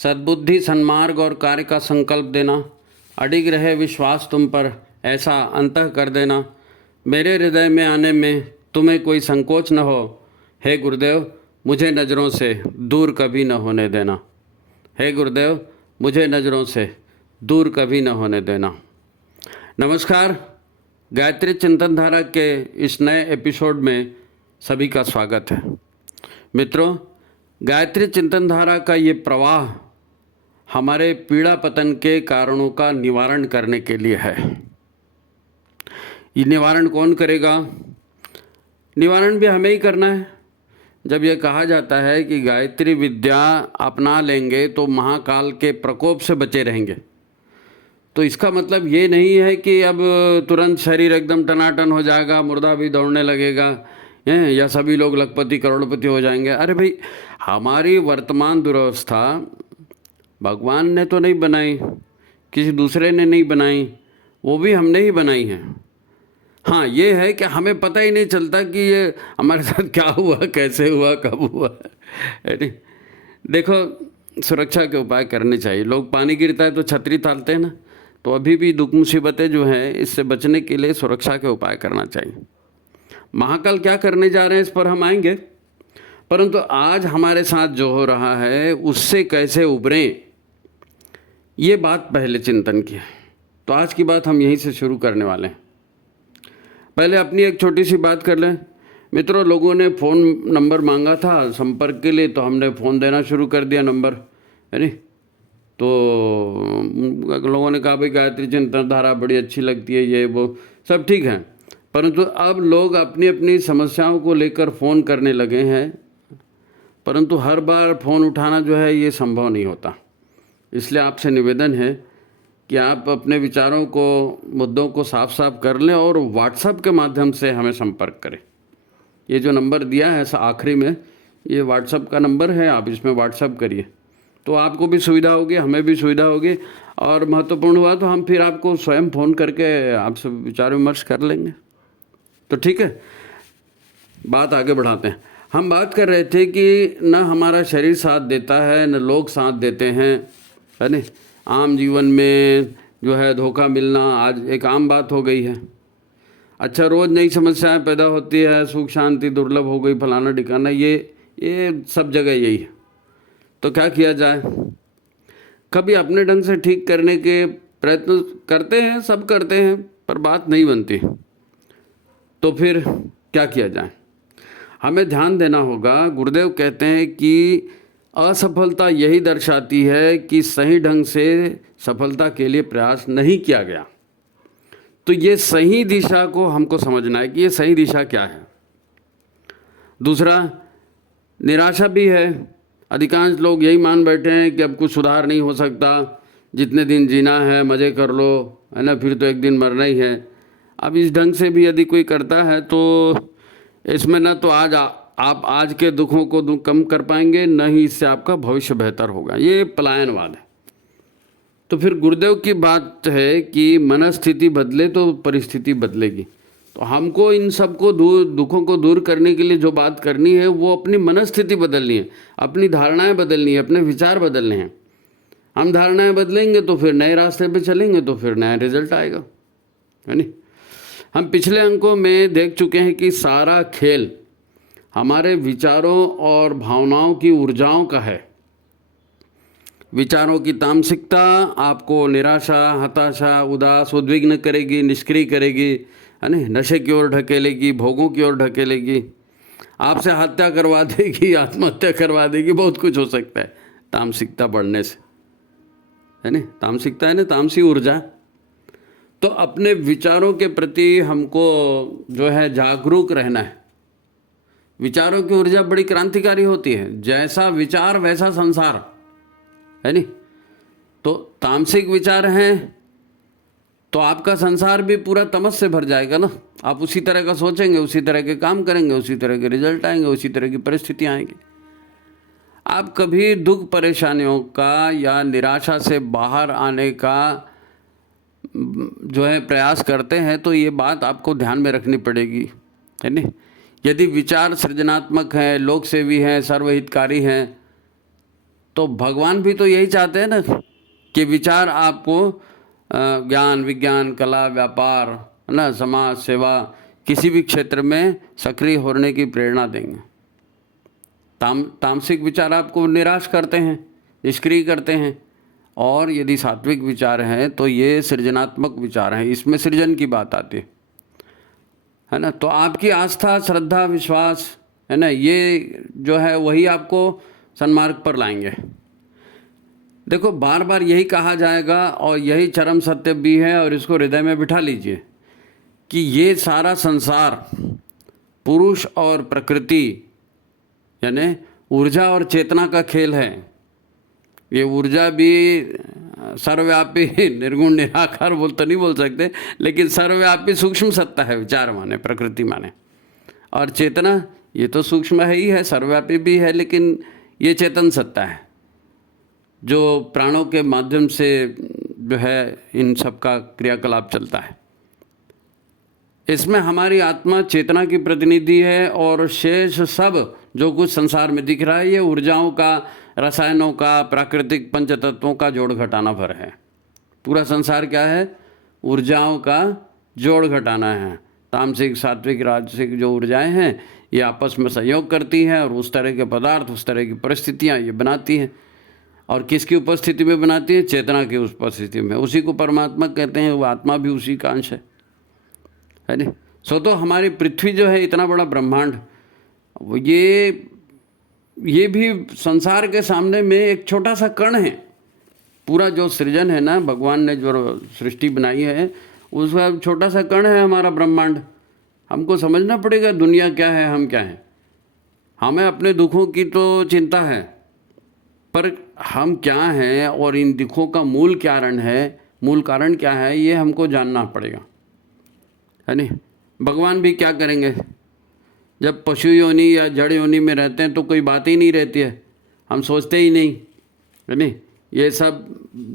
सद्बुद्धि, सन्मार्ग और कार्य का संकल्प देना, अडिग रहे विश्वास तुम पर, ऐसा अंतः कर देना, मेरे हृदय में आने में तुम्हें कोई संकोच न हो। हे गुरुदेव, मुझे नज़रों से दूर कभी न होने देना। हे गुरुदेव, मुझे नज़रों से दूर कभी न होने देना। नमस्कार, गायत्री चिंतन धारा के इस नए एपिसोड में सभी का स्वागत है। मित्रों, गायत्री चिंतन धारा का ये प्रवाह हमारे पीड़ा पतन के कारणों का निवारण करने के लिए है। ये निवारण कौन करेगा? निवारण भी हमें ही करना है। जब यह कहा जाता है कि गायत्री विद्या अपना लेंगे तो महाकाल के प्रकोप से बचे रहेंगे, तो इसका मतलब ये नहीं है कि अब तुरंत शरीर एकदम टनाटन हो जाएगा, मुर्दा भी दौड़ने लगेगा या सभी लोग लखपति करोड़पति हो जाएंगे। अरे भाई, हमारी वर्तमान दुर्वस्था भगवान ने तो नहीं बनाई, किसी दूसरे ने नहीं बनाई, वो भी हमने ही बनाई है। हाँ, ये है कि हमें पता ही नहीं चलता कि ये हमारे साथ क्या हुआ, कैसे हुआ, कब हुआ। अरे देखो, सुरक्षा के उपाय करने चाहिए। लोग पानी गिरता है तो छतरी डालते हैं ना, तो अभी भी दुख मुसीबतें जो हैं इससे बचने के लिए सुरक्षा के उपाय करना चाहिए। महाकाल क्या करने जा रहे हैं इस पर हम आएंगे, परंतु आज हमारे साथ जो हो रहा है उससे कैसे उबरें, ये बात पहले चिंतन की है। तो आज की बात हम यहीं से शुरू करने वाले हैं। पहले अपनी एक छोटी सी बात कर लें। मित्रों, लोगों ने फ़ोन नंबर मांगा था संपर्क के लिए, तो हमने फ़ोन देना शुरू कर दिया नंबर, है नहीं। तो लोगों ने कहा भाई गायत्री चिंतन धारा बड़ी अच्छी लगती है, ये वो सब ठीक है, परंतु अब लोग अपनी अपनी समस्याओं को लेकर फ़ोन करने लगे हैं, परंतु हर बार फ़ोन उठाना जो है ये संभव नहीं होता। इसलिए आपसे निवेदन है कि आप अपने विचारों को, मुद्दों को साफ साफ कर लें और व्हाट्सएप के माध्यम से हमें संपर्क करें। ये जो नंबर दिया है आखिरी में, ये व्हाट्सएप का नंबर है, आप इसमें व्हाट्सएप करिए तो आपको भी सुविधा होगी, हमें भी सुविधा होगी, और महत्वपूर्ण हुआ तो हम फिर आपको स्वयं फ़ोन करके आपसे विचार विमर्श कर लेंगे। तो ठीक है, बात आगे बढ़ाते हैं। हम बात कर रहे थे कि न हमारा शरीर साथ देता है, न लोग साथ देते हैं, है नहीं। आम जीवन में जो है धोखा मिलना आज एक आम बात हो गई है। अच्छा, रोज़ नई समस्याएं पैदा होती है, सुख शांति दुर्लभ हो गई, फलाना ठिकाना, ये सब जगह यही है। तो क्या किया जाए? कभी अपने ढंग से ठीक करने के प्रयत्न करते हैं, सब करते हैं, पर बात नहीं बनती। तो फिर क्या किया जाए? हमें ध्यान देना होगा। गुरुदेव कहते हैं कि असफलता यही दर्शाती है कि सही ढंग से सफलता के लिए प्रयास नहीं किया गया। तो ये सही दिशा को हमको समझना है कि ये सही दिशा क्या है। दूसरा, निराशा भी है। अधिकांश लोग यही मान बैठे हैं कि अब कुछ सुधार नहीं हो सकता, जितने दिन जीना है मज़े कर लो, है ना, फिर तो एक दिन मरना ही है। अब इस ढंग से भी यदि कोई करता है तो इसमें न तो आप आज के दुखों को कम कर पाएंगे, न ही इससे आपका भविष्य बेहतर होगा। ये पलायनवाद है। तो फिर गुरुदेव की बात है कि मनस्थिति बदले तो परिस्थिति बदलेगी। तो हमको इन सब को दुखों को दूर करने के लिए जो बात करनी है वो अपनी मनस्थिति बदलनी है, अपनी धारणाएं बदलनी है, अपने विचार बदलने हैं। हम धारणाएं बदलेंगे तो फिर नए रास्ते पे चलेंगे, तो फिर नया रिजल्ट आएगा, है नहीं। हम पिछले अंकों में देख चुके हैं कि सारा खेल हमारे विचारों और भावनाओं की ऊर्जाओं का है। विचारों की तामसिकता आपको निराशा, हताशा, उदास, उद्विग्न करेगी, निष्क्रिय करेगी, है ना, नशे की ओर ढकेलेगी, भोगों की ओर ढकेलेगी, आपसे हत्या करवा देगी, आत्महत्या करवा देगी, बहुत कुछ हो सकता है तामसिकता बढ़ने से, है ना। तामसिकता है ना, तामसी ऊर्जा। तो अपने विचारों के प्रति हमको जो है जागरूक रहना है। विचारों की ऊर्जा बड़ी क्रांतिकारी होती है। जैसा विचार वैसा संसार, है नहीं। तो तामसिक विचार हैं तो आपका संसार भी पूरा तमस से भर जाएगा ना। आप उसी तरह का सोचेंगे, उसी तरह के काम करेंगे, उसी तरह के रिजल्ट आएंगे, उसी तरह की परिस्थितियाँ आएंगी। आप कभी दुख परेशानियों का या निराशा से बाहर आने का जो है प्रयास करते हैं तो ये बात आपको ध्यान में रखनी पड़ेगी, है नहीं। यदि विचार सृजनात्मक हैं, लोक सेवी हैं, सर्वहितकारी हैं, तो तो भगवान भी तो यही चाहते हैं ना कि विचार आपको ज्ञान, विज्ञान, कला, व्यापार, है ना, समाज सेवा, किसी भी क्षेत्र में सक्रिय होने की प्रेरणा देंगे। तामसिक विचार आपको निराश करते हैं, निष्क्रिय करते हैं, और यदि सात्विक विचार हैं तो ये सृजनात्मक विचार हैं, इसमें सृजन की बात आती है ना। तो आपकी आस्था, श्रद्धा, विश्वास, है ना, ये जो है वही आपको सन्मार्ग पर लाएंगे। देखो, बार बार यही कहा जाएगा और यही चरम सत्य भी है, और इसको हृदय में बिठा लीजिए कि ये सारा संसार पुरुष और प्रकृति यानी ऊर्जा और चेतना का खेल है। ये ऊर्जा भी सर्वव्यापी, निर्गुण निराकार तो नहीं बोल सकते, लेकिन सर्वव्यापी सूक्ष्म सत्ता है, विचार माने, प्रकृति माने। और चेतना ये तो सूक्ष्म है ही है, सर्वव्यापी भी है, लेकिन ये चेतन सत्ता है जो प्राणों के माध्यम से जो है इन सब का क्रियाकलाप चलता है। इसमें हमारी आत्मा चेतना की प्रतिनिधि है, और शेष सब जो कुछ संसार में दिख रहा है ये ऊर्जाओं का, रसायनों का, प्राकृतिक पंचतत्वों का जोड़ घटाना भर है। पूरा संसार क्या है? ऊर्जाओं का जोड़ घटाना है। तामसिक, सात्विक, राजसिक जो ऊर्जाएं हैं ये आपस में सहयोग करती हैं, और उस तरह के पदार्थ, उस तरह की परिस्थितियाँ ये बनाती हैं। और किसकी उपस्थिति में बनाती है? चेतना की उपस्थिति में। उसी को परमात्मा कहते हैं, वो आत्मा भी उसी का अंश है नहीं? सो तो हमारी पृथ्वी जो है, इतना बड़ा ब्रह्मांड, ये भी संसार के सामने में एक छोटा सा कण है। पूरा जो सृजन है ना, भगवान ने जो सृष्टि बनाई है उसका छोटा सा कण है हमारा ब्रह्मांड। हमको समझना पड़ेगा दुनिया क्या है, हम क्या हैं। हमें अपने दुखों की तो चिंता है, पर हम क्या हैं और इन दुखों का मूल कारण क्या है, ये हमको जानना पड़ेगा, है नहीं? भगवान भी क्या करेंगे? जब पशु योनि या जड़ योनि में रहते हैं तो कोई बात ही नहीं रहती है, हम सोचते ही नहीं, है नहीं? ये सब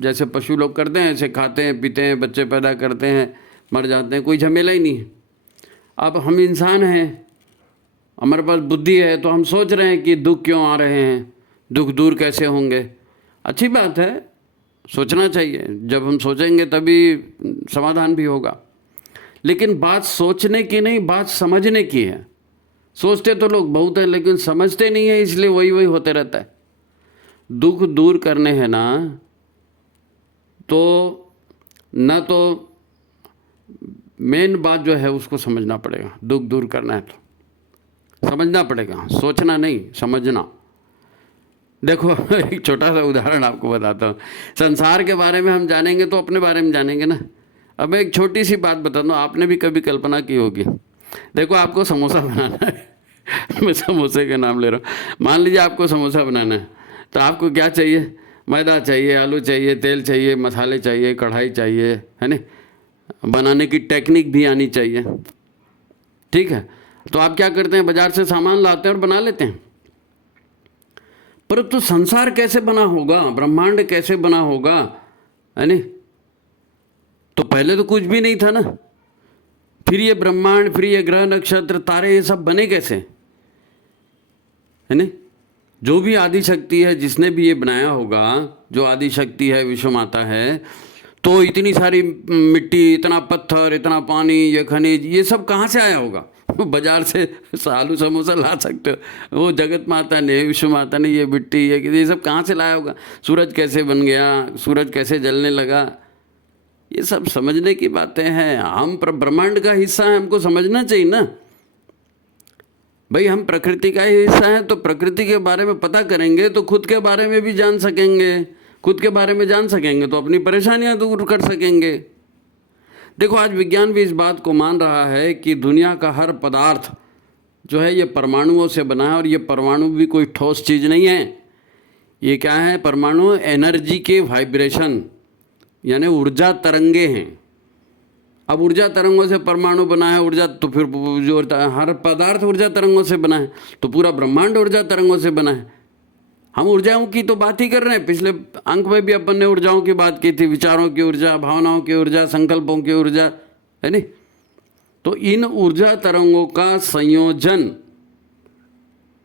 जैसे पशु लोग करते हैं, ऐसे खाते हैं, पीते हैं, बच्चे पैदा करते हैं, मर जाते हैं, कोई झमेला ही नहीं है। अब हम इंसान हैं, हमारे पास बुद्धि है, तो हम सोच रहे हैं कि दुख क्यों आ रहे हैं, दुख दूर कैसे होंगे। अच्छी बात है, सोचना चाहिए। जब हम सोचेंगे तभी समाधान भी होगा। लेकिन बात सोचने की नहीं, बात समझने की है। सोचते तो लोग बहुत है, लेकिन समझते नहीं है, इसलिए वही होते रहता है। दुख दूर करने हैं ना, तो मेन बात जो है उसको समझना पड़ेगा। दुख दूर करना है तो समझना पड़ेगा, सोचना नहीं, समझना। देखो, एक छोटा सा उदाहरण आपको बताता हूँ। संसार के बारे में हम जानेंगे तो अपने बारे में जानेंगे ना। अब एक छोटी सी बात बता दूँ, आपने भी कभी कल्पना की होगी। देखो, आपको समोसा बनाना है मैं समोसे का नाम ले रहा हूँ। मान लीजिए आपको समोसा बनाना है, तो आपको क्या चाहिए? मैदा चाहिए, आलू चाहिए, तेल चाहिए, मसाले चाहिए, कढ़ाई चाहिए, है ना? बनाने की टेक्निक भी आनी चाहिए, ठीक है? तो आप क्या करते हैं? बाजार से सामान लाते हैं और बना लेते हैं। परंतु संसार कैसे बना होगा, ब्रह्मांड कैसे बना होगा, है नहीं? तो पहले तो कुछ भी नहीं था ना। फिर ये ब्रह्मांड, फिर ये ग्रह, नक्षत्र, तारे, ये सब बने कैसे, है नहीं? जो भी आदि शक्ति है, जिसने भी ये बनाया होगा, जो आदि शक्ति है, विश्व माता है, तो इतनी सारी मिट्टी, इतना पत्थर, इतना पानी, ये खनिज, ये सब कहाँ से आया होगा? बाजार से आलू समोसा ला सकते हो, वो जगत माता ने, विश्व माता ने ये मिट्टी, ये सब कहाँ से लाया होगा? सूरज कैसे बन गया, सूरज कैसे जलने लगा, ये सब समझने की बातें हैं। हम ब्रह्मांड का हिस्सा हैं, हमको समझना चाहिए ना भाई। हम प्रकृति का ही हिस्सा हैं, तो प्रकृति के बारे में पता करेंगे तो खुद के बारे में भी जान सकेंगे। खुद के बारे में जान सकेंगे तो अपनी परेशानियां दूर कर सकेंगे। देखो, आज विज्ञान भी इस बात को मान रहा है कि दुनिया का हर पदार्थ जो है ये परमाणुओं से बना है, और ये परमाणु भी कोई ठोस चीज़ नहीं है। ये क्या है? परमाणु एनर्जी के वाइब्रेशन, यानी ऊर्जा तरंगे हैं। अब ऊर्जा तरंगों से परमाणु बना है, ऊर्जा, तो फिर जो हर पदार्थ ऊर्जा तरंगों से बना है, तो पूरा ब्रह्मांड ऊर्जा तरंगों से बना है। हम ऊर्जाओं की तो बात ही कर रहे हैं। पिछले अंक में भी अपन ने ऊर्जाओं की बात की थी, विचारों की ऊर्जा, भावनाओं की ऊर्जा, संकल्पों की ऊर्जा, है नहीं? तो इन ऊर्जा तरंगों का संयोजन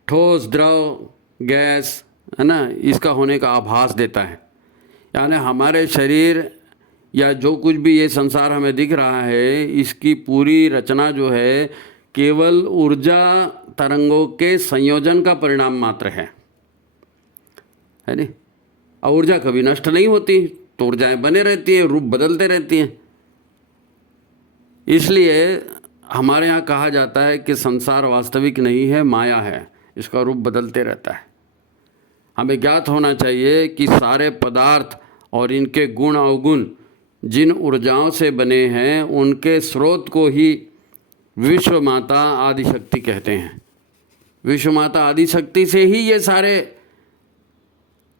ठोस, द्रव, गैस, है ना, इसका होने का आभास देता है। यानी हमारे शरीर या जो कुछ भी ये संसार हमें दिख रहा है, इसकी पूरी रचना जो है केवल ऊर्जा तरंगों के संयोजन का परिणाम मात्र है नहीं। और ऊर्जा कभी नष्ट नहीं होती, तो ऊर्जाएं बने रहती हैं, रूप बदलते रहती हैं। इसलिए हमारे यहाँ कहा जाता है कि संसार वास्तविक नहीं है, माया है, इसका रूप बदलते रहता है। हमें ज्ञात होना चाहिए कि सारे पदार्थ और इनके गुण अवगुण जिन ऊर्जाओं से बने हैं, उनके स्रोत को ही विश्व माता आदिशक्ति कहते हैं। विश्व माता आदिशक्ति से ही ये सारे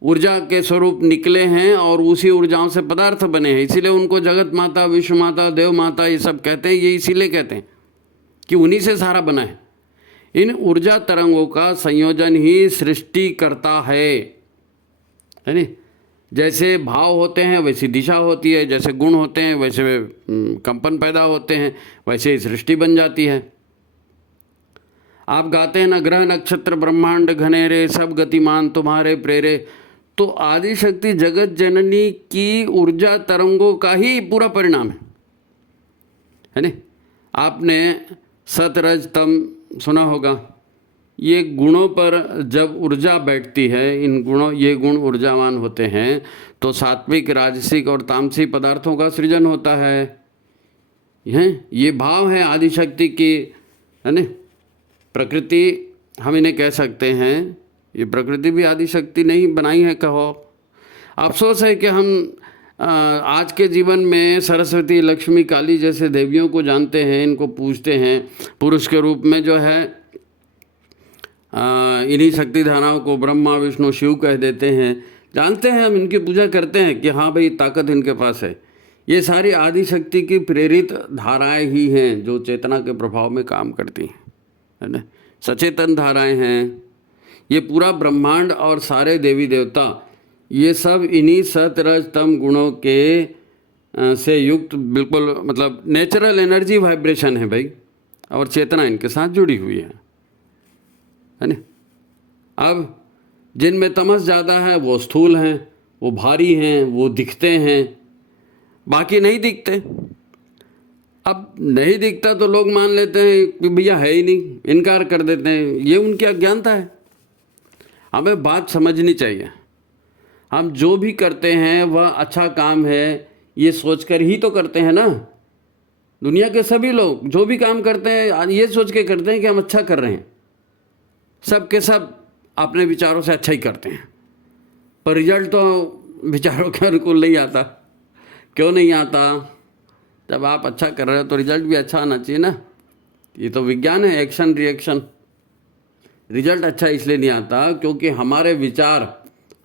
ऊर्जा के स्वरूप निकले हैं और उसी ऊर्जाओं से पदार्थ बने हैं। इसीलिए उनको जगत माता, विश्व माता, देव माता ये सब कहते हैं। ये इसीलिए कहते हैं कि उन्हीं से सारा बना है। इन ऊर्जा तरंगों का संयोजन ही सृष्टि करता है नहीं। जैसे भाव होते हैं वैसी दिशा होती है, जैसे गुण होते हैं वैसे कंपन पैदा होते हैं, वैसे ही सृष्टि बन जाती है। आप गाते हैं ना, ग्रह नक्षत्र ब्रह्मांड घनेरे सब गतिमान तुम्हारे प्रेरे। तो आदिशक्ति जगत जननी की ऊर्जा तरंगों का ही पूरा परिणाम है नहीं। आपने सत रज तम सुना होगा। ये गुणों पर जब ऊर्जा बैठती है, इन गुणों, ये गुण ऊर्जावान होते हैं, तो सात्विक, राजसिक और तामसिक पदार्थों का सृजन होता है। ये भाव है आदिशक्ति की, है ना। प्रकृति हम इन्हें कह सकते हैं, ये प्रकृति भी आदिशक्ति नहीं बनाई है कहो। अफसोस है कि हम आज के जीवन में सरस्वती, लक्ष्मी, काली जैसे देवियों को जानते हैं, इनको पूजते हैं, पुरुष के रूप में जो है इन्हीं शक्ति धाराओं को ब्रह्मा, विष्णु, शिव कह देते हैं। जानते हैं हम, इनकी पूजा करते हैं कि हाँ भाई ताकत इनके पास है। ये सारी आदिशक्ति की प्रेरित धाराएं ही हैं जो चेतना के प्रभाव में काम करती हैं, है ना। सचेतन धाराएं हैं। ये पूरा ब्रह्मांड और सारे देवी देवता, ये सब इन्हीं सत रज तम गुणों के से युक्त बिल्कुल मतलब नेचुरल एनर्जी वाइब्रेशन है भाई, और चेतना इनके साथ जुड़ी हुई है ना। अब जिनमें तमस ज़्यादा है वो स्थूल हैं, वो भारी हैं, वो दिखते हैं, बाकी नहीं दिखते। अब नहीं दिखता तो लोग मान लेते हैं कि भैया है ही नहीं, इनकार कर देते हैं। ये उनकी अज्ञानता है। हमें बात समझनी चाहिए। हम जो भी करते हैं वह अच्छा काम है ये सोचकर ही तो करते हैं ना। दुनिया के सभी लोग जो भी काम करते हैं ये सोच के करते हैं कि हम अच्छा कर रहे हैं। सब के सब अपने विचारों से अच्छा ही करते हैं, पर रिजल्ट तो विचारों के अनुकूल नहीं आता। क्यों नहीं आता? जब आप अच्छा कर रहे हो तो रिजल्ट भी अच्छा आना चाहिए ना। ये तो विज्ञान है, एक्शन रिएक्शन। रिजल्ट अच्छा इसलिए नहीं आता क्योंकि हमारे विचार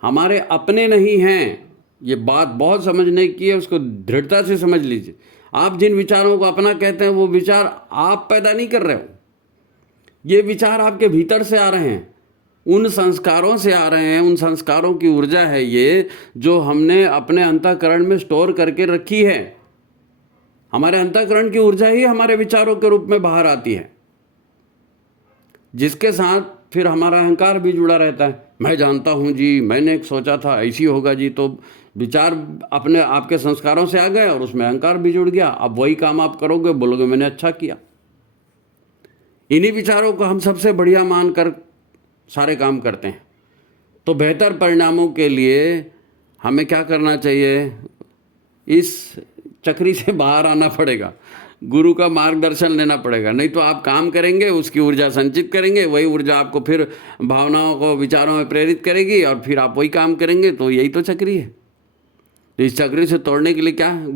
हमारे अपने नहीं हैं। ये बात बहुत समझने की है, उसको दृढ़ता से समझ लीजिए। आप जिन विचारों को अपना कहते हैं वो विचार आप पैदा नहीं कर रहे हो। ये विचार आपके भीतर से आ रहे हैं, उन संस्कारों से आ रहे हैं। उन संस्कारों की ऊर्जा है ये जो हमने अपने अंतःकरण में स्टोर करके रखी है। हमारे अंतःकरण की ऊर्जा ही हमारे विचारों के रूप में बाहर आती है, जिसके साथ फिर हमारा अहंकार भी जुड़ा रहता है। मैं जानता हूँ जी, मैंने एक सोचा था ऐसी होगा जी, तो विचार अपने आपके संस्कारों से आ गए और उसमें अहंकार भी जुड़ गया। अब वही काम आप करोगे, बोलोगे मैंने अच्छा किया। इन्हीं विचारों को हम सबसे बढ़िया मानकर सारे काम करते हैं। तो बेहतर परिणामों के लिए हमें क्या करना चाहिए? इस चक्री से बाहर आना पड़ेगा, गुरु का मार्गदर्शन लेना पड़ेगा। नहीं तो आप काम करेंगे, उसकी ऊर्जा संचित करेंगे, वही ऊर्जा आपको फिर भावनाओं को, विचारों में प्रेरित करेगी और फिर आप वही काम करेंगे। तो यही तो चक्री है। तो इस चक्री से तोड़ने के लिए क्या है?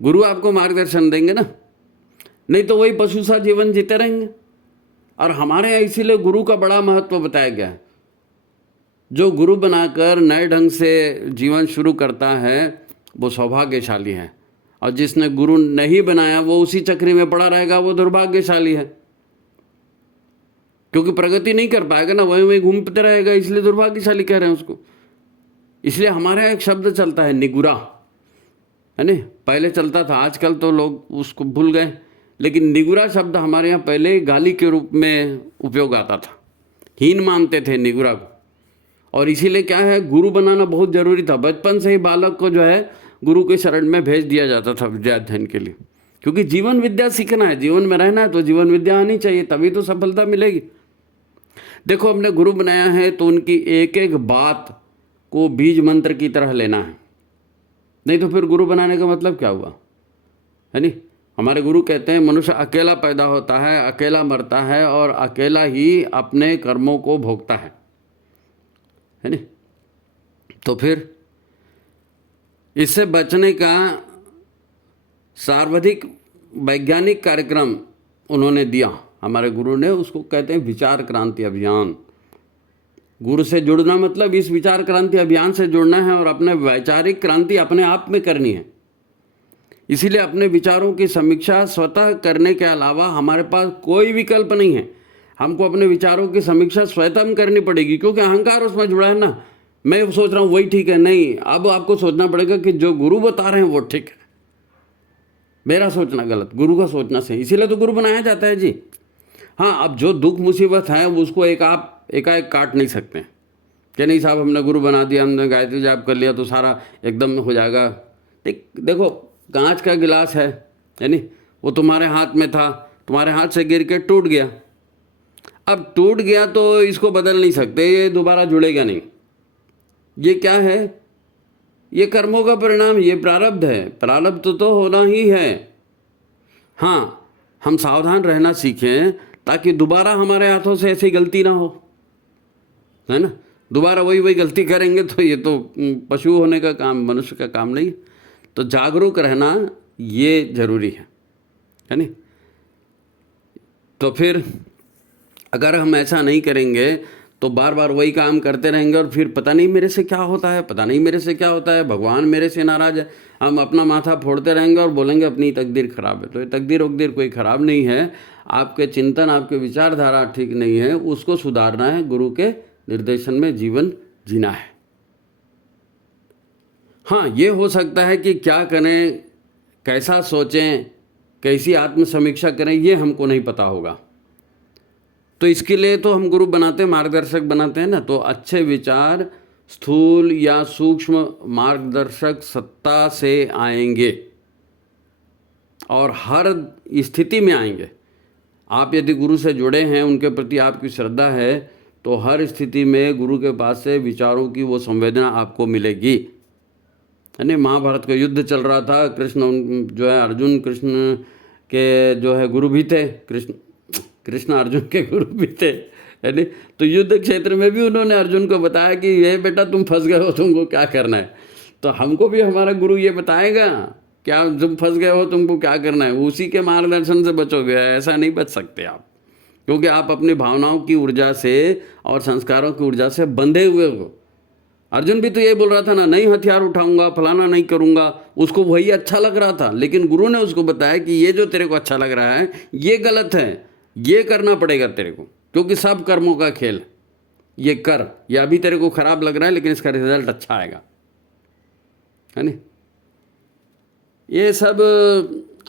गुरु आपको मार्गदर्शन देंगे ना, नहीं तो वही पशु सा जीवन जीते रहेंगे। और हमारे यहाँ इसीलिए गुरु का बड़ा महत्व बताया गया है। जो गुरु बनाकर नए ढंग से जीवन शुरू करता है वो सौभाग्यशाली है, और जिसने गुरु नहीं बनाया वो उसी चक्री में पड़ा रहेगा, वो दुर्भाग्यशाली है। क्योंकि प्रगति नहीं कर पाएगा ना, वहीं वहीं घूमते रहेगा, इसलिए दुर्भाग्यशाली कह रहे हैं उसको। इसलिए हमारे यहाँ एक शब्द चलता है निगुरा, है ना। पहले चलता था, आजकल तो लोग उसको भूल गए, लेकिन निगुरा शब्द हमारे यहाँ पहले गाली के रूप में उपयोग आता था। हीन मानते थे निगुरा को, और इसीलिए क्या है, गुरु बनाना बहुत ज़रूरी था। बचपन से ही बालक को जो है गुरु के शरण में भेज दिया जाता था विद्या अध्ययन के लिए, क्योंकि जीवन विद्या सीखना है, जीवन में रहना है तो जीवन विद्या आनी चाहिए, तभी तो सफलता मिलेगी। देखो, हमने गुरु बनाया है तो उनकी एक एक बात को बीज मंत्र की तरह लेना है, नहीं तो फिर गुरु बनाने का मतलब क्या हुआ, है नहीं। हमारे गुरु कहते हैं मनुष्य अकेला पैदा होता है, अकेला मरता है और अकेला ही अपने कर्मों को भोगता है नहीं। तो फिर इससे बचने का सर्वाधिक वैज्ञानिक कार्यक्रम उन्होंने दिया हमारे गुरु ने, उसको कहते हैं विचार क्रांति अभियान। गुरु से जुड़ना मतलब इस विचार क्रांति अभियान से जुड़ना है और अपने वैचारिक क्रांति अपने आप में करनी है। इसीलिए अपने विचारों की समीक्षा स्वतः करने के अलावा हमारे पास कोई विकल्प नहीं है। हमको अपने विचारों की समीक्षा स्वयं करनी पड़ेगी, क्योंकि अहंकार उसमें जुड़ा है ना। मैं सोच रहा हूँ वही ठीक है, नहीं, अब आपको सोचना पड़ेगा कि जो गुरु बता रहे हैं वो ठीक है, मेरा सोचना गलत, गुरु का सोचना सही। इसीलिए तो गुरु बनाया जाता है जी। हाँ, अब जो दुख मुसीबत है उसको एकाएक काट नहीं सकते कि नहीं साहब हमने गुरु बना दिया, हमने गायत्री जाप कर लिया तो सारा एकदम हो जाएगा। देखो, कांच का गिलास है नहीं, वो तुम्हारे हाथ में था, तुम्हारे हाथ से गिर के टूट गया। अब टूट गया तो इसको बदल नहीं सकते, ये दोबारा जुड़ेगा नहीं। ये क्या है, ये कर्मों का परिणाम, ये प्रारब्ध है। प्रारब्ध तो होना ही है। हाँ, हम सावधान रहना सीखें ताकि दोबारा हमारे हाथों से ऐसी गलती ना हो, है ना। दोबारा वही गलती करेंगे तो ये तो पशु होने का काम, मनुष्य का काम नहीं। तो जागरूक रहना ये जरूरी है नहीं। तो फिर अगर हम ऐसा नहीं करेंगे तो बार बार वही काम करते रहेंगे और फिर पता नहीं मेरे से क्या होता है, पता नहीं मेरे से क्या होता है, भगवान मेरे से नाराज है, हम अपना माथा फोड़ते रहेंगे और बोलेंगे अपनी तकदीर खराब है। तो ये तकदीर वकदीर कोई ख़राब नहीं है, आपके चिंतन, आपके विचारधारा ठीक नहीं है, उसको सुधारना है, गुरु के निर्देशन में जीवन जीना है। हाँ, ये हो सकता है कि क्या करें, कैसा सोचें, कैसी आत्म समीक्षा करें, ये हमको नहीं पता होगा। तो इसके लिए तो हम गुरु बनाते हैं, मार्गदर्शक बनाते हैं ना। तो अच्छे विचार स्थूल या सूक्ष्म मार्गदर्शक सत्ता से आएंगे और हर स्थिति में आएंगे। आप यदि गुरु से जुड़े हैं, उनके प्रति आपकी श्रद्धा है, तो हर स्थिति में गुरु के पास से विचारों की वो संवेदना आपको मिलेगी। यानी महाभारत का युद्ध चल रहा था, कृष्ण जो है, अर्जुन कृष्ण के जो है गुरु भी थे, कृष्ण अर्जुन के गुरु भी थे, है नहीं। तो युद्ध क्षेत्र में भी उन्होंने अर्जुन को बताया कि ये बेटा तुम फंस गए हो, तुमको क्या करना है। तो हमको भी हमारा गुरु ये बताएगा क्या, तुम फंस गए हो, तुमको क्या करना है, उसी के मार्गदर्शन से बचोगे। ऐसा नहीं बच सकते आप, क्योंकि आप अपनी भावनाओं की ऊर्जा से और संस्कारों की ऊर्जा से बंधे हुए हो। अर्जुन भी तो ये बोल रहा था ना, नहीं हथियार उठाऊंगा, फलाना नहीं करूंगा, उसको वही अच्छा लग रहा था, लेकिन गुरु ने उसको बताया कि ये जो तेरे को अच्छा लग रहा है ये गलत है, ये करना पड़ेगा तेरे को, क्योंकि सब कर्मों का खेल, ये कर, ये अभी तेरे को खराब लग रहा है लेकिन इसका रिजल्ट अच्छा आएगा, है नहीं। ये सब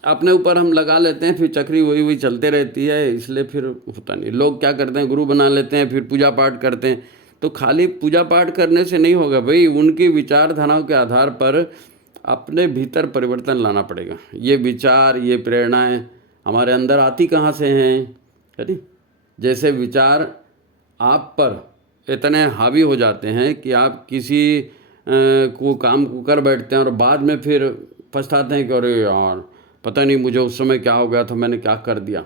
अपने ऊपर हम लगा लेते हैं, फिर चक्री वही चलते रहती है, इसलिए फिर होता नहीं। लोग क्या करते हैं, गुरु बना लेते हैं, फिर पूजा पाठ करते हैं। तो खाली पूजा पाठ करने से नहीं होगा भाई, उनकी विचारधाराओं के आधार पर अपने भीतर परिवर्तन लाना पड़ेगा। ये विचार, ये प्रेरणाएं हमारे अंदर आती कहाँ से हैं, है नहीं। जैसे विचार आप पर इतने हावी हो जाते हैं कि आप किसी को काम को कर बैठते हैं और बाद में फिर पछताते हैं कि अरे यार पता नहीं मुझे उस समय क्या हो गया था, मैंने क्या कर दिया,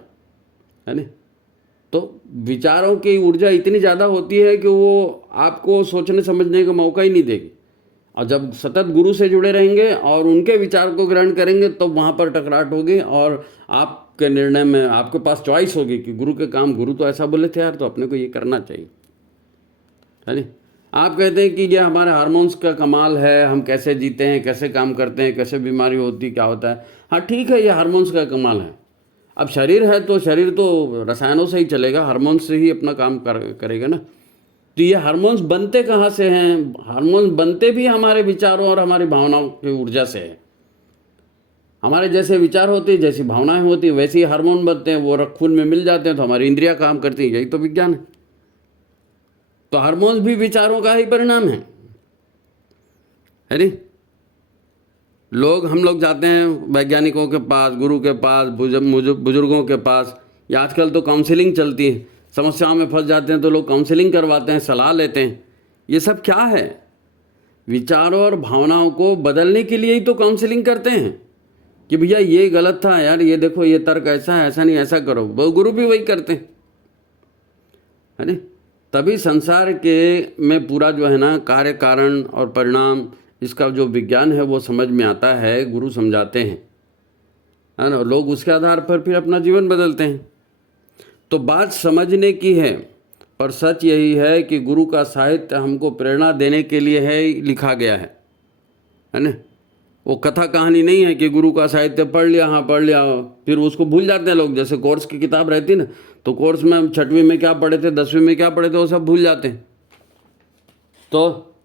है नहीं। तो विचारों की ऊर्जा इतनी ज़्यादा होती है कि वो आपको सोचने समझने का मौका ही नहीं देगी। और जब सतत गुरु से जुड़े रहेंगे और उनके विचार को ग्रहण करेंगे तो वहाँ पर टकराट होगी और आपके निर्णय में आपके पास चॉइस होगी कि गुरु के काम, गुरु तो ऐसा बोले थे यार, तो अपने को ये करना चाहिए, है नहीं। आप कहते हैं कि ये हमारे हार्मोन्स का कमाल है, हम कैसे जीते हैं, कैसे काम करते हैं, कैसे बीमारी होती, क्या होता है। हाँ ठीक है, ये हार्मोन्स का कमाल है। अब शरीर है तो शरीर तो रसायनों से ही चलेगा, हार्मोन्स से ही अपना काम करेगा ना। तो ये हार्मोन्स बनते कहाँ से हैं? हार्मोन्स बनते भी हमारे विचारों और हमारी भावनाओं की ऊर्जा से है। हमारे जैसे विचार होते, जैसी भावनाएं होती, वैसे ही हार्मोन बनते हैं, वो खून में मिल जाते हैं तो हमारी इंद्रियां काम करती हैं। यही तो विज्ञान है। तो हार्मोन्स भी विचारों का ही परिणाम है नहीं? हम लोग जाते हैं वैज्ञानिकों के पास, गुरु के पास, बुजुर्गों के पास, या आजकल तो काउंसलिंग चलती है। समस्याओं में फंस जाते हैं तो लोग काउंसलिंग करवाते हैं, सलाह लेते हैं। ये सब क्या है? विचारों और भावनाओं को बदलने के लिए ही तो काउंसलिंग करते हैं कि भैया ये गलत था यार, ये देखो ये तर्क ऐसा है, ऐसा नहीं, ऐसा करो। वो गुरु भी वही करते हैं है नहीं? तभी संसार के में पूरा जो है ना, कार्य कारण और परिणाम, इसका जो विज्ञान है वो समझ में आता है, गुरु समझाते हैं है ना। लोग उसके आधार पर फिर अपना जीवन बदलते हैं। तो बात समझने की है, पर सच यही है कि गुरु का साहित्य हमको प्रेरणा देने के लिए है लिखा गया है ना। वो कथा कहानी नहीं है कि गुरु का साहित्य पढ़ लिया, हाँ पढ़ लिया, फिर उसको भूल जाते हैं लोग। जैसे कोर्स की किताब रहती ना, तो कोर्स में हम 6वीं में क्या पढ़े थे, 10वीं में क्या पढ़े थे, वो सब भूल जाते हैं। तो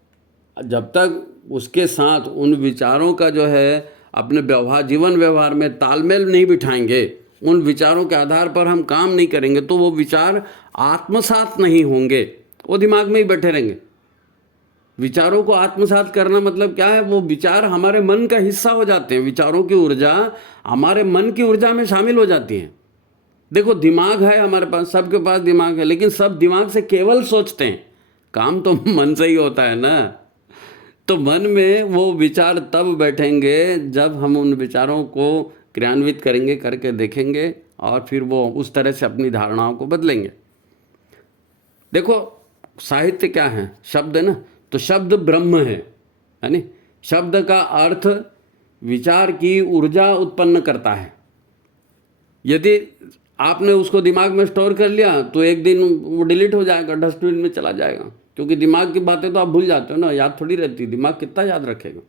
जब तक उसके साथ उन विचारों का जो है अपने जीवन व्यवहार में तालमेल नहीं बिठाएंगे, उन विचारों के आधार पर हम काम नहीं करेंगे, तो वो विचार आत्मसात नहीं होंगे, वो दिमाग में ही बैठे रहेंगे। विचारों को आत्मसात करना मतलब क्या है? वो विचार हमारे मन का हिस्सा हो जाते हैं। विचारों की ऊर्जा हमारे मन की ऊर्जा में शामिल हो जाती है। देखो, दिमाग है हमारे पास, सबके पास दिमाग है, लेकिन सब दिमाग से केवल सोचते हैं, काम तो मन से ही होता है ना। तो मन में वो विचार तब बैठेंगे जब हम उन विचारों को क्रियान्वित करेंगे, करके देखेंगे, और फिर वो उस तरह से अपनी धारणाओं को बदलेंगे। देखो, साहित्य क्या है? शब्द है ना, तो शब्द ब्रह्म है नहीं? शब्द का अर्थ विचार की ऊर्जा उत्पन्न करता है। यदि आपने उसको दिमाग में स्टोर कर लिया तो एक दिन वो डिलीट हो जाएगा, डस्टबिन में चला जाएगा, क्योंकि दिमाग की बातें तो आप भूल जाते हो ना, याद थोड़ी रहती। दिमाग कितना याद रखेगा?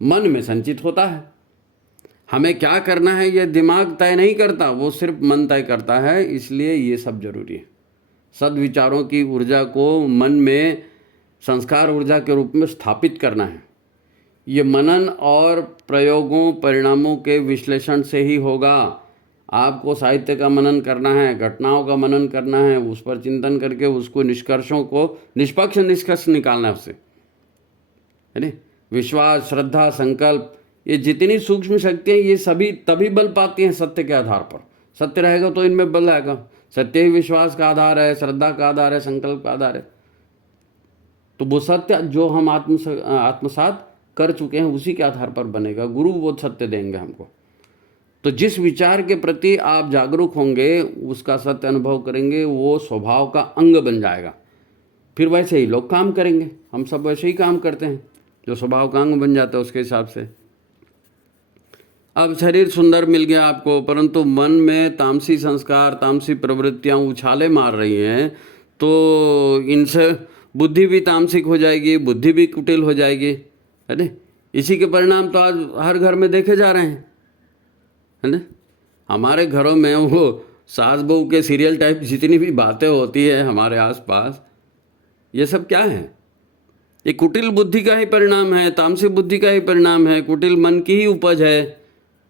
मन में संचित होता है। हमें क्या करना है ये दिमाग तय नहीं करता, वो सिर्फ मन तय करता है। इसलिए ये सब जरूरी है। सद्विचारों की ऊर्जा को मन में संस्कार ऊर्जा के रूप में स्थापित करना है। ये मनन और प्रयोगों, परिणामों के विश्लेषण से ही होगा। आपको साहित्य का मनन करना है, घटनाओं का मनन करना है, उस पर चिंतन करके उसको निष्कर्षों को निष्पक्ष निष्कर्ष निकालना है उससे, है नहीं? विश्वास, श्रद्धा, संकल्प, ये जितनी सूक्ष्म शक्तियाँ, ये सभी तभी बल पाती हैं सत्य के आधार पर। सत्य रहेगा तो इनमें बल आएगा। सत्य ही विश्वास का आधार है, श्रद्धा का आधार है, संकल्प का आधार है। तो वो सत्य जो हम आत्मसात कर चुके हैं उसी के आधार पर बनेगा। गुरु वो सत्य देंगे हमको। तो जिस विचार के प्रति आप जागरूक होंगे, उसका सत्य अनुभव करेंगे, वो स्वभाव का अंग बन जाएगा। फिर वैसे ही लोग काम करेंगे। हम सब वैसे ही काम करते हैं, जो स्वभाव का अंग बन जाता है उसके हिसाब से। अब शरीर सुंदर मिल गया आपको, परंतु मन में तामसी संस्कार, तामसी प्रवृत्तियां उछाले मार रही हैं, तो इनसे बुद्धि भी तामसिक हो जाएगी, बुद्धि भी कुटिल हो जाएगी, है ना। इसी के परिणाम तो आज हर घर में देखे जा रहे हैं, है ना। हमारे घरों में वो सास बहू के सीरियल टाइप जितनी भी बातें होती है हमारे आसपास, ये सब क्या है? ये कुटिल बुद्धि का ही परिणाम है, तामसिक बुद्धि का ही परिणाम है, कुटिल मन की ही उपज है।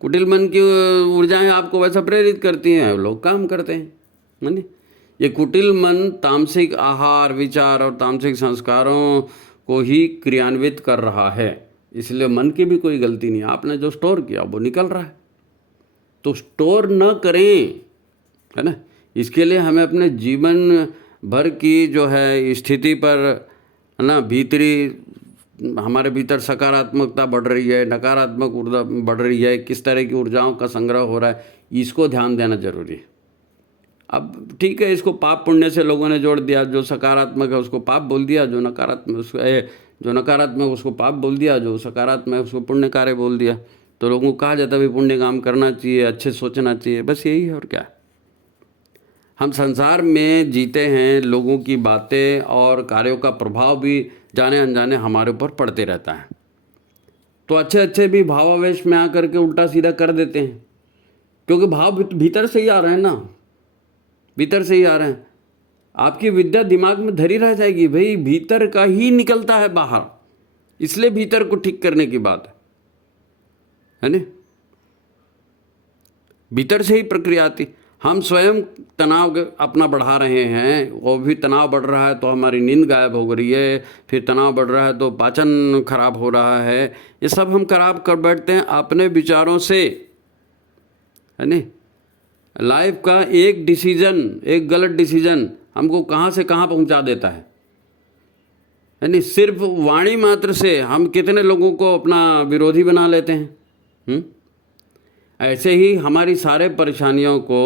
कुटिल मन की ऊर्जाएं आपको वैसा प्रेरित करती हैं, लोग काम करते हैं, है ना। ये कुटिल मन तामसिक आहार, विचार और तामसिक संस्कारों को ही क्रियान्वित कर रहा है। इसलिए मन की भी कोई गलती नहीं, आपने जो स्टोर किया वो निकल रहा है। तो स्टोर न करें, है ना। इसके लिए हमें अपने जीवन भर की जो है स्थिति पर, है ना, भीतरी हमारे भीतर सकारात्मकता बढ़ रही है, नकारात्मक ऊर्जा बढ़ रही है, किस तरह की ऊर्जाओं का संग्रह हो रहा है, इसको ध्यान देना जरूरी है। अब ठीक है, इसको पाप पुण्य से लोगों ने जोड़ दिया। जो सकारात्मक है उसको पाप बोल दिया, जो नकारात्मक उसको पाप बोल दिया, जो सकारात्मक है उसको पुण्य कार्य बोल दिया। तो लोगों को कहा जाता है भी पुण्य काम करना चाहिए, अच्छे सोचना चाहिए, बस यही है और क्या। हम संसार में जीते हैं, लोगों की बातें और कार्यों का प्रभाव भी जाने अनजाने हमारे ऊपर पड़ते रहता है। तो अच्छे अच्छे भी भावावेश में आकर के उल्टा सीधा कर देते हैं, क्योंकि भाव भीतर से ही आ रहे हैं ना, भीतर से ही आ रहे हैं। आपकी विद्या दिमाग में धरी रह जाएगी, भाई भीतर का ही निकलता है बाहर, इसलिए भीतर को ठीक करने की बात है ना। भीतर से ही प्रक्रिया आती। हम स्वयं तनाव अपना बढ़ा रहे हैं, वो भी तनाव बढ़ रहा है तो हमारी नींद गायब हो रही है, फिर तनाव बढ़ रहा है तो पाचन खराब हो रहा है। ये सब हम खराब कर बैठते हैं अपने विचारों से, है नहीं। लाइफ का एक डिसीजन, एक गलत डिसीजन हमको कहाँ से कहाँ पहुँचा देता है नहीं। सिर्फ वाणी मात्र से हम कितने लोगों को अपना विरोधी बना लेते हैं। ऐसे ही हमारी सारे परेशानियों को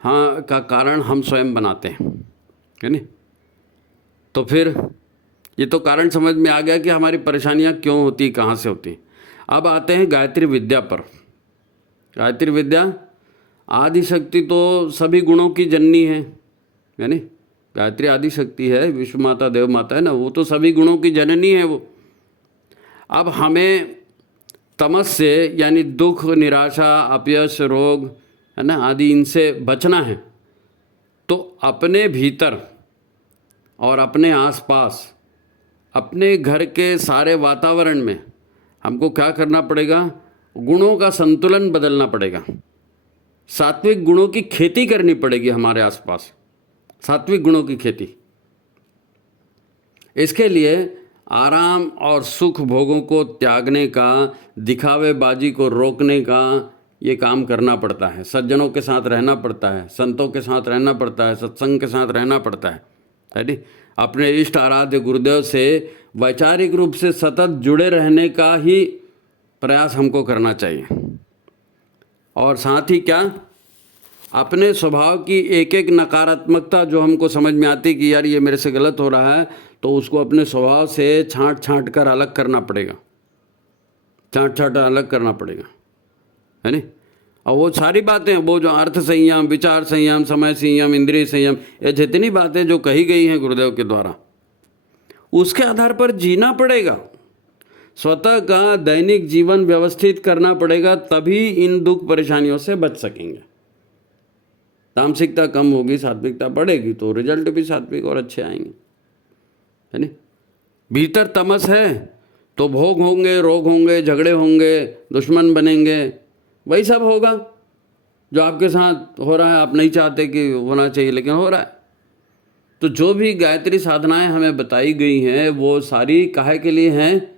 हाँ का कारण हम स्वयं बनाते हैं, है नहीं। तो फिर ये तो कारण समझ में आ गया कि हमारी परेशानियाँ क्यों होती, कहाँ से होती। अब आते हैं गायत्री विद्या पर। गायत्री विद्या आदि शक्ति तो सभी गुणों की जननी है, यानी गायत्री आदि शक्ति है, विश्व माता देव माता है ना, वो तो सभी गुणों की जननी है वो। अब हमें तमस से यानी दुख, निराशा, अपयश, रोग, है ना, आदि इनसे बचना है। तो अपने भीतर और अपने आसपास, अपने घर के सारे वातावरण में हमको क्या करना पड़ेगा, गुणों का संतुलन बदलना पड़ेगा। सात्विक गुणों की खेती करनी पड़ेगी हमारे आसपास, सात्विक गुणों की खेती। इसके लिए आराम और सुख भोगों को त्यागने का, दिखावेबाजी को रोकने का ये काम करना पड़ता है। सज्जनों के साथ रहना पड़ता है, संतों के साथ रहना पड़ता है, सत्संग के साथ रहना पड़ता है नी। अपने इष्ट आराध्य गुरुदेव से वैचारिक रूप से सतत जुड़े रहने का ही प्रयास हमको करना चाहिए। और साथ ही क्या, अपने स्वभाव की एक एक नकारात्मकता जो हमको समझ में आती कि यार ये मेरे से गलत हो रहा है, तो उसको अपने स्वभाव से छांट छांट कर अलग करना पड़ेगा, छांट छांट अलग करना पड़ेगा, है नहीं। और वो सारी बातें, वो जो अर्थ संयम, विचार संयम, समय संयम, इंद्रिय संयम, ये जितनी बातें जो कही गई हैं गुरुदेव के द्वारा, उसके आधार पर जीना पड़ेगा। स्वतः का दैनिक जीवन व्यवस्थित करना पड़ेगा, तभी इन दुख परेशानियों से बच सकेंगे। तामसिकता कम होगी, सात्विकता बढ़ेगी, तो रिजल्ट भी सात्विक और अच्छे आएंगे, है नहीं। भीतर तमस है तो भोग होंगे, रोग होंगे, झगड़े होंगे, दुश्मन बनेंगे, वही सब होगा जो आपके साथ हो रहा है। आप नहीं चाहते कि होना चाहिए, लेकिन हो रहा है। तो जो भी गायत्री साधनाएं हमें बताई गई हैं वो सारी काहे के लिए हैं,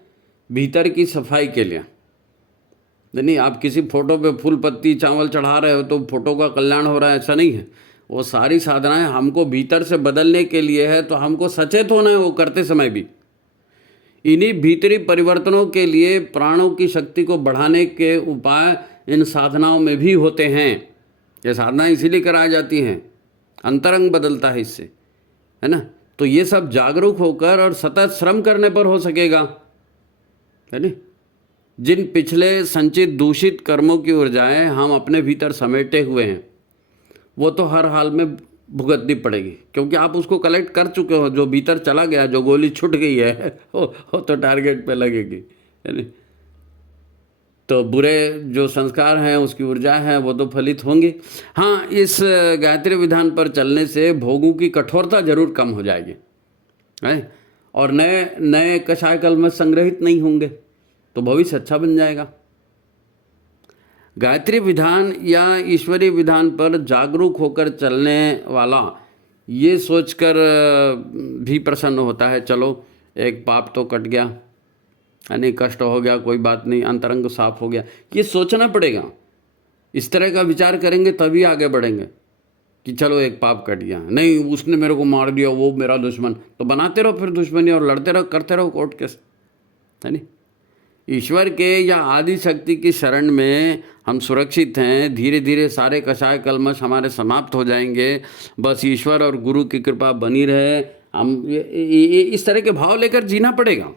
भीतर की सफाई के लिए। नहीं, आप किसी फोटो पे फूल पत्ती चावल चढ़ा रहे हो तो फोटो का कल्याण हो रहा है, ऐसा नहीं है। वो सारी साधनाएं हमको भीतर से बदलने के लिए है, तो हमको सचेत होना है वो करते समय भी। इन्हीं भीतरी परिवर्तनों के लिए प्राणों की शक्ति को बढ़ाने के उपाय इन साधनाओं में भी होते हैं। ये साधनाएं इसीलिए कराई जाती हैं, अंतरंग बदलता है इससे, है ना। तो ये सब जागरूक होकर और सतत श्रम करने पर हो सकेगा, है ना। जिन पिछले संचित दूषित कर्मों की ऊर्जाएं हम अपने भीतर समेटे हुए हैं, वो तो हर हाल में भुगतनी पड़ेगी, क्योंकि आप उसको कलेक्ट कर चुके हो। जो भीतर चला गया, जो गोली छूट गई है, वो तो टारगेट पे लगेगी, है नहीं। तो बुरे जो संस्कार हैं, उसकी ऊर्जा है, वो तो फलित होंगी। हाँ, इस गायत्री विधान पर चलने से भोगों की कठोरता जरूर कम हो जाएगी, है, और नए नए कषाय कल में संग्रहित नहीं होंगे, तो भविष्य अच्छा बन जाएगा। गायत्री विधान या ईश्वरीय विधान पर जागरूक होकर चलने वाला ये सोचकर भी प्रसन्न होता है, चलो एक पाप तो कट गया, यानी कष्ट हो गया, कोई बात नहीं, अंतरंग साफ हो गया। ये सोचना पड़ेगा। इस तरह का विचार करेंगे तभी आगे बढ़ेंगे कि चलो एक पाप कट गया। नहीं, उसने मेरे को मार दिया, वो मेरा दुश्मन, तो बनाते रहो फिर दुश्मनी और लड़ते रहो, करते रहो कोर्ट केस, है नहीं। ईश्वर के या आदि शक्ति की शरण में हम सुरक्षित हैं। धीरे धीरे सारे कषाय कलमश हमारे समाप्त हो जाएंगे। बस ईश्वर और गुरु की कृपा बनी रहे। हम इस तरह के भाव लेकर जीना पड़ेगा।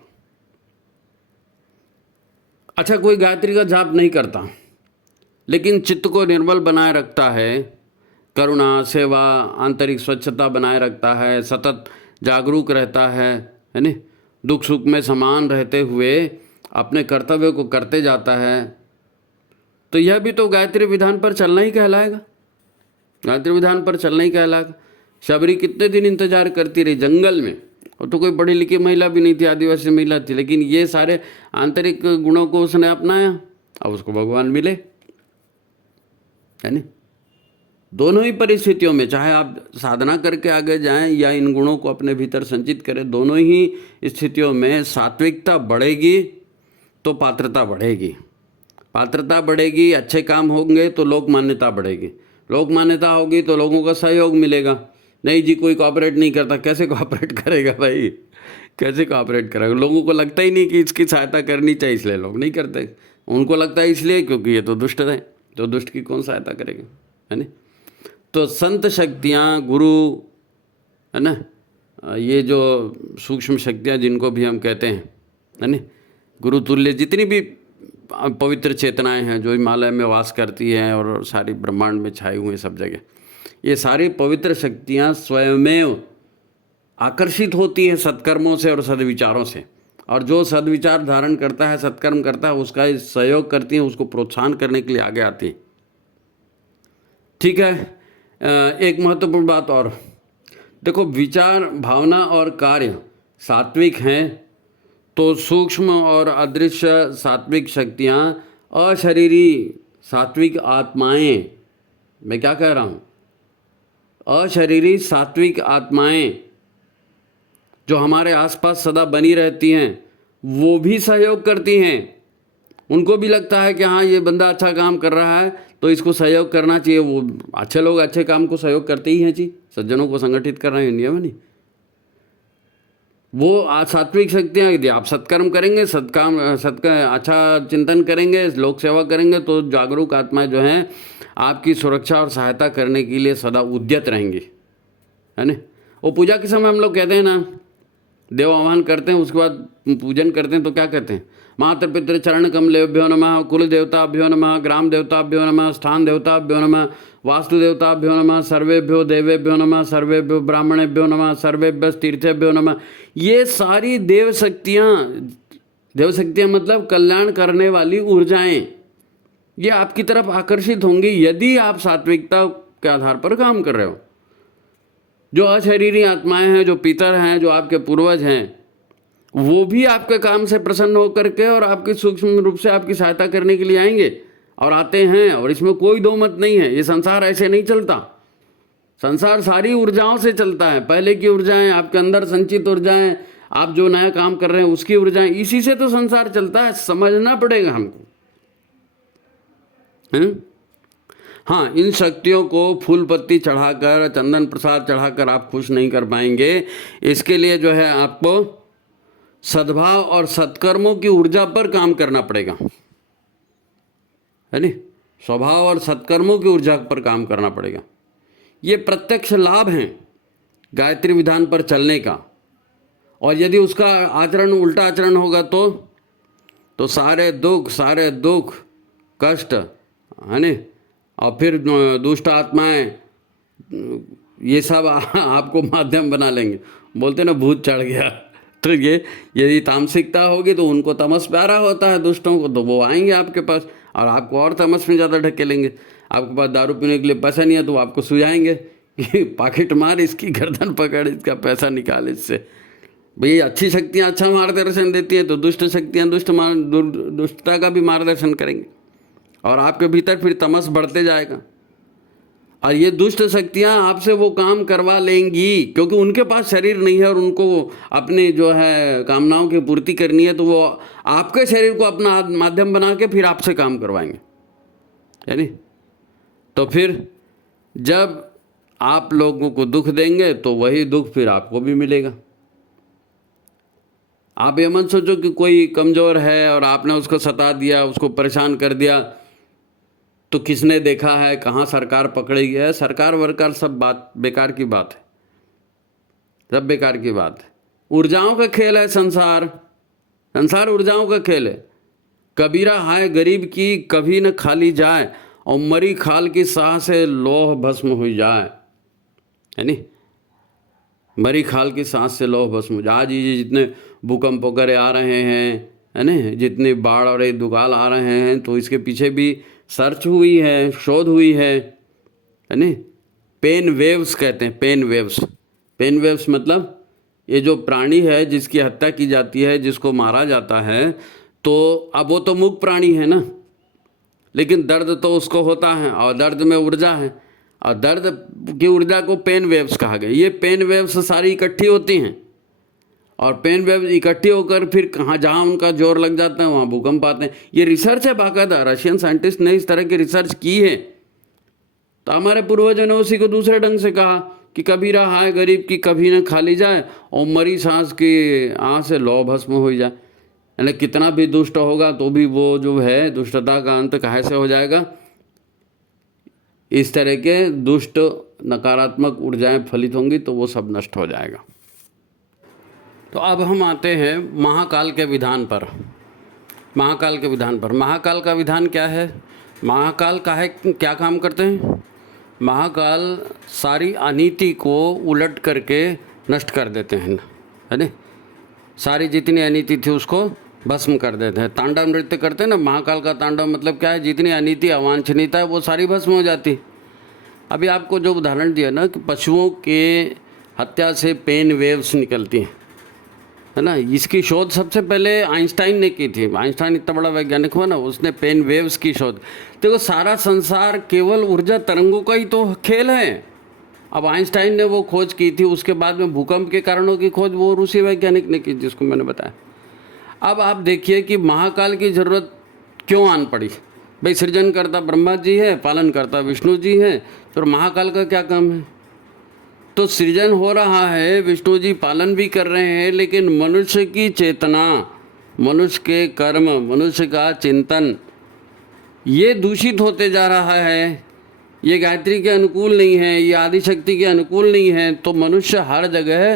अच्छा, कोई गायत्री का जाप नहीं करता लेकिन चित्त को निर्मल बनाए रखता है, करुणा, सेवा, आंतरिक स्वच्छता बनाए रखता है, सतत जागरूक रहता है नहीं, दुख सुख में समान रहते हुए अपने कर्तव्य को करते जाता है, तो यह भी तो गायत्री विधान पर चलना ही कहलाएगा। गायत्री विधान पर चलना ही कहलाएगा। शबरी कितने दिन इंतजार करती रही जंगल में, और तो कोई पढ़ी लिखी महिला भी नहीं थी, आदिवासी महिला थी, लेकिन ये सारे आंतरिक गुणों को उसने अपनाया, अब उसको भगवान मिले, है नहीं। दोनों ही परिस्थितियों में, चाहे आप साधना करके आगे जाएं या इन गुणों को अपने भीतर संचित करें, दोनों ही स्थितियों में सात्विकता बढ़ेगी तो पात्रता बढ़ेगी। पात्रता बढ़ेगी, अच्छे काम होंगे तो लोक मान्यता बढ़ेगी, लोक मान्यता होगी तो लोगों का सहयोग मिलेगा। नहीं जी, कोई कोऑपरेट नहीं करता, कैसे कोऑपरेट करेगा भाई, कैसे कोऑपरेट करेगा? लोगों को लगता ही नहीं कि इसकी सहायता करनी चाहिए, इसलिए लोग नहीं करते। उनको लगता है इसलिए क्योंकि ये तो दुष्ट है, तो दुष्ट की कौन सहायता करेगा, है ना? तो संत शक्तियाँ, गुरु, है ना, ये जो सूक्ष्म शक्तियाँ जिनको भी हम कहते हैं, है ना, गुरु तुल्य जितनी भी पवित्र चेतनाएं हैं जो हिमालय में वास करती हैं और सारी ब्रह्मांड में छाई हुई सब जगह, ये सारी पवित्र शक्तियाँ स्वयमेव आकर्षित होती हैं सत्कर्मों से और सद्विचारों से, और जो सद्विचार धारण करता है, सत्कर्म करता है, उसका सहयोग करती हैं, उसको प्रोत्साहन करने के लिए आगे आती हैं। ठीक है, एक महत्वपूर्ण बात और देखो, विचार, भावना और कार्य सात्विक हैं तो सूक्ष्म और अदृश्य सात्विक शक्तियाँ, अशरीरी सात्विक आत्माएं, मैं क्या कह रहा हूँ, अशरीरी सात्विक आत्माएं जो हमारे आसपास सदा बनी रहती हैं, वो भी सहयोग करती हैं। उनको भी लगता है कि हाँ ये बंदा अच्छा काम कर रहा है तो इसको सहयोग करना चाहिए। वो अच्छे लोग अच्छे काम को सहयोग करते ही हैं जी, सज्जनों को संगठित कर रहे हैं इंडिया में नहीं। वो सात्विक शक्तियाँ, यदि आप सत्कर्म करेंगे, अच्छा चिंतन करेंगे, लोक सेवा करेंगे, तो जागरूक आत्माएं जो हैं आपकी सुरक्षा और सहायता करने के लिए सदा उद्यत रहेंगी, है ना। वो पूजा के समय हम लोग कहते हैं ना, देव आह्वान करते हैं, उसके बाद पूजन करते हैं तो क्या कहते हैं, मातृ पितृ चरण कमलेभ्यो नमः, कुल देवताभ्यो नमः, ग्राम देवताभ्यो नमः, स्थान देवताभ्यो नमः, वास्तु देवताभ्यो नमः, सर्वेभ्यो देवेभ्यो नमः, सर्वेभ्यो ब्राह्मणेभ्यो नमः, सर्वेभ्य तीर्थेभ्यो नमः। ये सारी देव शक्तियाँ मतलब कल्याण करने वाली ऊर्जाएं, ये आपकी तरफ आकर्षित होंगी यदि आप सात्विकता के आधार पर काम कर रहे हो। जो अशरीरी आत्माएं हैं, जो पितर हैं, जो आपके पूर्वज हैं, वो भी आपके काम से प्रसन्न होकर के और आपकी सूक्ष्म रूप से आपकी सहायता करने के लिए आएंगे और आते हैं, और इसमें कोई दो मत नहीं है। ये संसार ऐसे नहीं चलता, संसार सारी ऊर्जाओं से चलता है। पहले की ऊर्जाएं, आपके अंदर संचित ऊर्जाएं, आप जो नया काम कर रहे हैं उसकी ऊर्जाएं, इसी से तो संसार चलता है। समझना पड़ेगा हमको, हैं? हाँ, इन शक्तियों को फूल पत्ती चढ़ाकर, चंदन प्रसाद चढ़ाकर आप खुश नहीं कर पाएंगे। इसके लिए जो है आपको सद्भाव और सत्कर्मों की ऊर्जा पर काम करना पड़ेगा, है नी। स्वभाव और सत्कर्मों की ऊर्जा पर काम करना पड़ेगा। ये प्रत्यक्ष लाभ हैं गायत्री विधान पर चलने का। और यदि उसका आचरण, उल्टा आचरण होगा तो सारे दुख कष्ट, है नी, और फिर दुष्ट आत्माएं ये सब आपको माध्यम बना लेंगे। बोलते ना भूत चढ़ गया, तो ये यदि तामसिकता होगी तो उनको तमस प्यारा होता है दुष्टों को, तो वो आएंगे आपके पास और आपको और तमस में ज़्यादा ढकेलेंगे। आपके पास दारू पीने के लिए पैसा नहीं है तो आपको सुझाएंगे कि पाकिट मार, इसकी गर्दन पकड़, इसका पैसा निकाल इससे। भाई अच्छी शक्तियाँ अच्छा मार्गदर्शन देती हैं तो दुष्ट शक्तियाँ दुष्टता का भी मार्गदर्शन करेंगे और आपके भीतर फिर तमस बढ़ते जाएगा। और ये दुष्ट शक्तियाँ आपसे वो काम करवा लेंगी क्योंकि उनके पास शरीर नहीं है और उनको अपने जो है कामनाओं की पूर्ति करनी है, तो वो आपके शरीर को अपना माध्यम बना के फिर आपसे काम करवाएंगे, है नी। तो फिर जब आप लोगों को दुख देंगे तो वही दुख फिर आपको भी मिलेगा। आप ये मत सोचो कि कोई कमज़ोर है और आपने उसको सता दिया, उसको परेशान कर दिया तो किसने देखा है, कहाँ सरकार पकड़ेगी है। सरकार वरकार सब बात बेकार की बात है, सब बेकार की बात है। ऊर्जाओं का खेल है संसार ऊर्जाओं का खेल है। कबीरा हाय गरीब की कभी न खाली जाए, और मरी खाल की साह से लोह भस्म हो जाए, है नी। मरी खाल की सांस से लोह भस्म हो जाए। आज ये जितने भूकंप वगैरह आ रहे हैं, है ना, जितनी बाढ़ और दुकाल आ रहे हैं, तो इसके पीछे भी सर्च हुई है, शोध हुई है ना। पेन वेव्स कहते हैं, पेन वेव्स मतलब ये जो प्राणी है जिसकी हत्या की जाती है, जिसको मारा जाता है, तो अब वो तो मूक प्राणी है ना, लेकिन दर्द तो उसको होता है और दर्द में ऊर्जा है। और दर्द की ऊर्जा को पेन वेव्स कहा गया। ये पेन वेव्स सारी इकट्ठी होती हैं और पेन वेव्स इकट्ठी होकर फिर कहाँ जहाँ उनका जोर लग जाता है वहाँ भूकंप आते हैं। ये रिसर्च है, बाकायदा रशियन साइंटिस्ट ने इस तरह की रिसर्च की है। तो हमारे पूर्वजों ने उसी को दूसरे ढंग से कहा कि कभी रहा है गरीब की कभी न खाली जाए और मरी सांस की आँख से लौ भस्म हो जाए। यानी कितना भी दुष्ट होगा तो भी वो जो है दुष्टता का अंत कहाँ से हो जाएगा। इस तरह के दुष्ट नकारात्मक ऊर्जाएं फलित होंगी तो वो सब नष्ट हो जाएगा। तो अब हम आते हैं महाकाल के विधान पर। महाकाल के विधान पर, महाकाल का विधान क्या है? महाकाल का है क्या काम करते हैं? महाकाल सारी अनीति को उलट करके नष्ट कर देते हैं, है ना। सारी जितनी अनीति थी उसको भस्म कर देते हैं। तांडव नृत्य करते हैं ना, महाकाल का तांडव मतलब क्या है? जितनी अनीति अवांछनीयता है वो सारी भस्म हो जाती। अभी आपको जो उदाहरण दिया ना कि पशुओं के हत्या से पेन वेव्स निकलती हैं, है ना, इसकी शोध सबसे पहले आइंस्टाइन ने की थी। आइंस्टाइन इतना बड़ा वैज्ञानिक हुआ ना, उसने पेन वेव्स की शोध। देखो सारा संसार केवल ऊर्जा तरंगों का ही तो खेल है। अब आइंस्टाइन ने वो खोज की थी, उसके बाद में भूकंप के कारणों की खोज वो रूसी वैज्ञानिक ने की जिसको मैंने बताया। अब आप देखिए कि महाकाल की ज़रूरत क्यों आन पड़ी। भाई सृजनकर्ता ब्रह्मा जी है, पालनकर्ता विष्णु जी है, तो महाकाल का क्या काम है? तो सृजन हो रहा है, विष्णु जी पालन भी कर रहे हैं, लेकिन मनुष्य की चेतना, मनुष्य के कर्म, मनुष्य का चिंतन ये दूषित होते जा रहा है। ये गायत्री के अनुकूल नहीं है, ये आदिशक्ति के अनुकूल नहीं है। तो मनुष्य हर जगह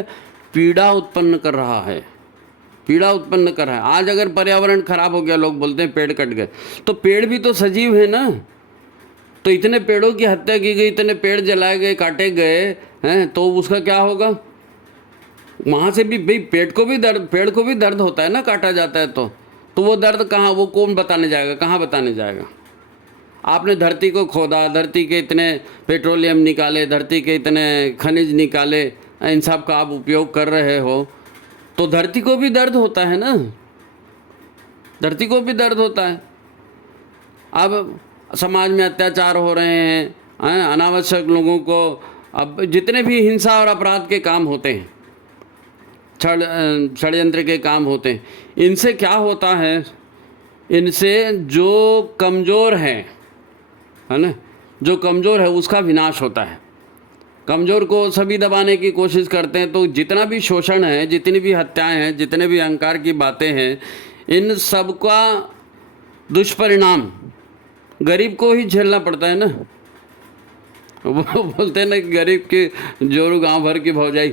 पीड़ा उत्पन्न कर रहा है, पीड़ा उत्पन्न कर रहा है। आज अगर पर्यावरण खराब हो गया, लोग बोलते हैं पेड़ कट गए, तो पेड़ भी तो सजीव है ना। तो इतने पेड़ों की हत्या की गई, इतने पेड़ जलाए गए, काटे गए हैं, तो उसका क्या होगा? वहाँ से भी भाई पेड़ को भी दर्द होता है ना, काटा जाता है तो वो दर्द कहाँ, वो कौन बताने जाएगा, कहाँ बताने जाएगा? आपने धरती को खोदा, धरती के इतने पेट्रोलियम निकाले, धरती के इतने खनिज निकाले, इन सब का आप उपयोग कर रहे हो, तो धरती को भी दर्द होता है ना, धरती को भी दर्द होता है। अब समाज में अत्याचार हो रहे हैं, अनावश्यक लोगों को, अब जितने भी हिंसा और अपराध के काम होते हैं, षड्यंत्र के काम होते हैं, इनसे क्या होता है? इनसे जो कमज़ोर है ना, जो कमज़ोर है उसका विनाश होता है। कमज़ोर को सभी दबाने की कोशिश करते हैं। तो जितना भी शोषण है, जितनी भी हत्याएं हैं, जितने भी अहंकार की बातें हैं, इन सब का दुष्परिणाम गरीब को ही झेलना पड़ता है ना। वो बोलते हैं ना कि गरीब की जोरू गांव भर की भौजाई।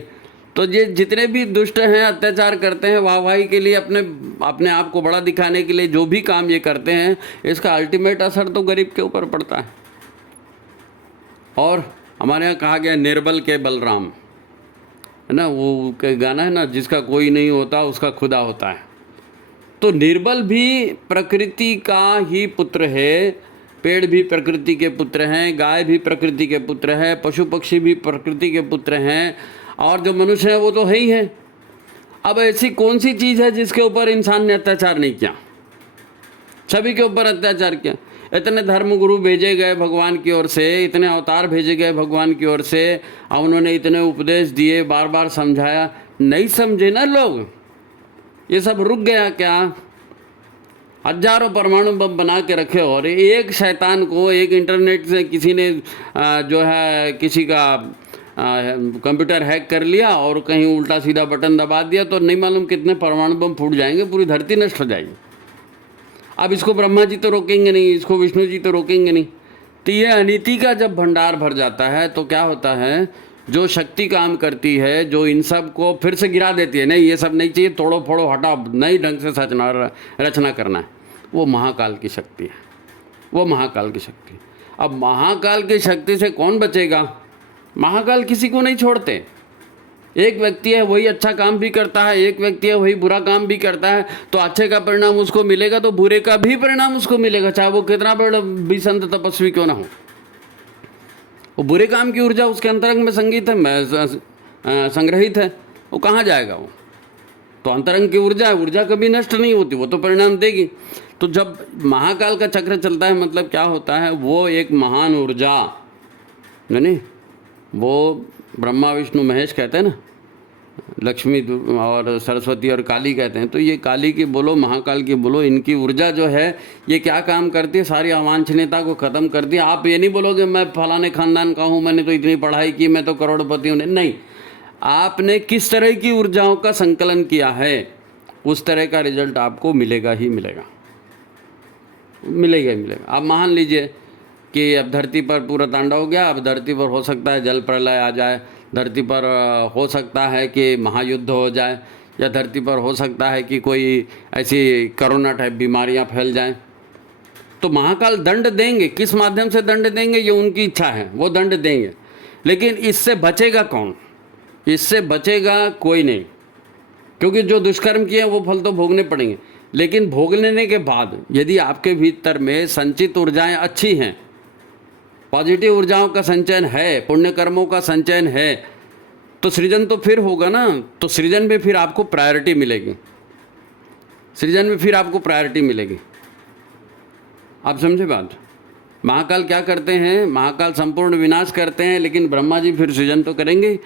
तो ये जितने भी दुष्ट हैं, अत्याचार करते हैं, वाहवाही के लिए, अपने आप को बड़ा दिखाने के लिए जो भी काम ये करते हैं, इसका अल्टीमेट असर तो गरीब के ऊपर पड़ता है। और हमारे यहाँ कहा गया निर्बल के बलराम, है ना, वो गाना है ना, जिसका कोई नहीं होता उसका खुदा होता है। तो निर्बल भी प्रकृति का ही पुत्र है, पेड़ भी प्रकृति के पुत्र हैं, गाय भी प्रकृति के पुत्र है, पशु पक्षी भी प्रकृति के पुत्र हैं, और जो मनुष्य है वो तो है ही है। अब ऐसी कौन सी चीज़ है जिसके ऊपर इंसान ने अत्याचार नहीं किया? सभी के ऊपर अत्याचार किया। इतने धर्मगुरु भेजे गए भगवान की ओर से, इतने अवतार भेजे गए भगवान की ओर से, और उन्होंने इतने उपदेश दिए, बार बार समझाया, नहीं समझे ना लोग। ये सब रुक गया क्या? हजारों परमाणु बम बना के रखे, और एक शैतान को, एक इंटरनेट से किसी ने जो है किसी का कंप्यूटर हैक कर लिया और कहीं उल्टा सीधा बटन दबा दिया, तो नहीं मालूम कितने परमाणु बम फूट जाएंगे, पूरी धरती नष्ट हो जाएगी। अब इसको ब्रह्मा जी तो रोकेंगे नहीं, इसको विष्णु जी तो रोकेंगे नहीं। तो ये अनीति का जब भंडार भर जाता है तो क्या होता है? जो शक्ति काम करती है, जो इन सब को फिर से गिरा देती है, नहीं ये सब नहीं चाहिए, तोड़ो फोड़ो हटाओ, नई ढंग से रचना करना है, वो महाकाल की शक्ति है, वो महाकाल की शक्ति। अब महाकाल की शक्ति से कौन बचेगा? महाकाल किसी को नहीं छोड़ते। एक व्यक्ति है वही अच्छा काम भी करता है, एक व्यक्ति है वही बुरा काम भी करता है, तो अच्छे का परिणाम उसको मिलेगा तो बुरे का भी परिणाम उसको मिलेगा, चाहे वो कितना बड़ा भी संत तपस्वी क्यों ना हो। वो बुरे काम की ऊर्जा उसके अंतरंग में संग्रहित है, वो कहाँ जाएगा? वो तो अंतरंग की ऊर्जा है, ऊर्जा कभी नष्ट नहीं होती, वो तो परिणाम देगी। तो जब महाकाल का चक्र चलता है, मतलब क्या होता है? वो एक महान ऊर्जा नहीं, वो ब्रह्मा विष्णु महेश कहते हैं ना, लक्ष्मी और सरस्वती और काली कहते हैं। तो ये काली की बोलो, महाकाल की बोलो, इनकी ऊर्जा जो है ये क्या काम करती है, सारी अवांछनीयता को ख़त्म करती है। आप ये नहीं बोलोगे मैं फलाने खानदान का हूँ, मैंने तो इतनी पढ़ाई की, मैं तो करोड़पति हूँ, नहीं, आपने किस तरह की ऊर्जाओं का संकलन किया है उस तरह का रिजल्ट आपको मिलेगा ही मिलेगा, मिलेगा ही मिलेगा। आप मान लीजिए कि अब धरती पर पूरा तांडव हो गया, अब धरती पर हो सकता है जल प्रलय आ जाए, धरती पर हो सकता है कि महायुद्ध हो जाए, या धरती पर हो सकता है कि कोई ऐसी कोरोना टाइप बीमारियां फैल जाएं। तो महाकाल दंड देंगे, किस माध्यम से दंड देंगे ये उनकी इच्छा है, वो दंड देंगे। लेकिन इससे बचेगा कौन? इससे बचेगा कोई नहीं, क्योंकि जो दुष्कर्म किए वो फल तो भोगने पड़ेंगे। लेकिन भोग लेने के बाद यदि आपके भीतर में संचित ऊर्जाएं अच्छी हैं, पॉजिटिव ऊर्जाओं का संचयन है, पुण्य कर्मों का संचयन है, तो सृजन तो फिर होगा ना। तो सृजन में फिर आपको प्रायोरिटी मिलेगी, सृजन में फिर आपको प्रायोरिटी मिलेगी। आप समझे बात? महाकाल क्या करते हैं? महाकाल संपूर्ण विनाश करते हैं, लेकिन ब्रह्मा जी फिर सृजन तो करेंगे।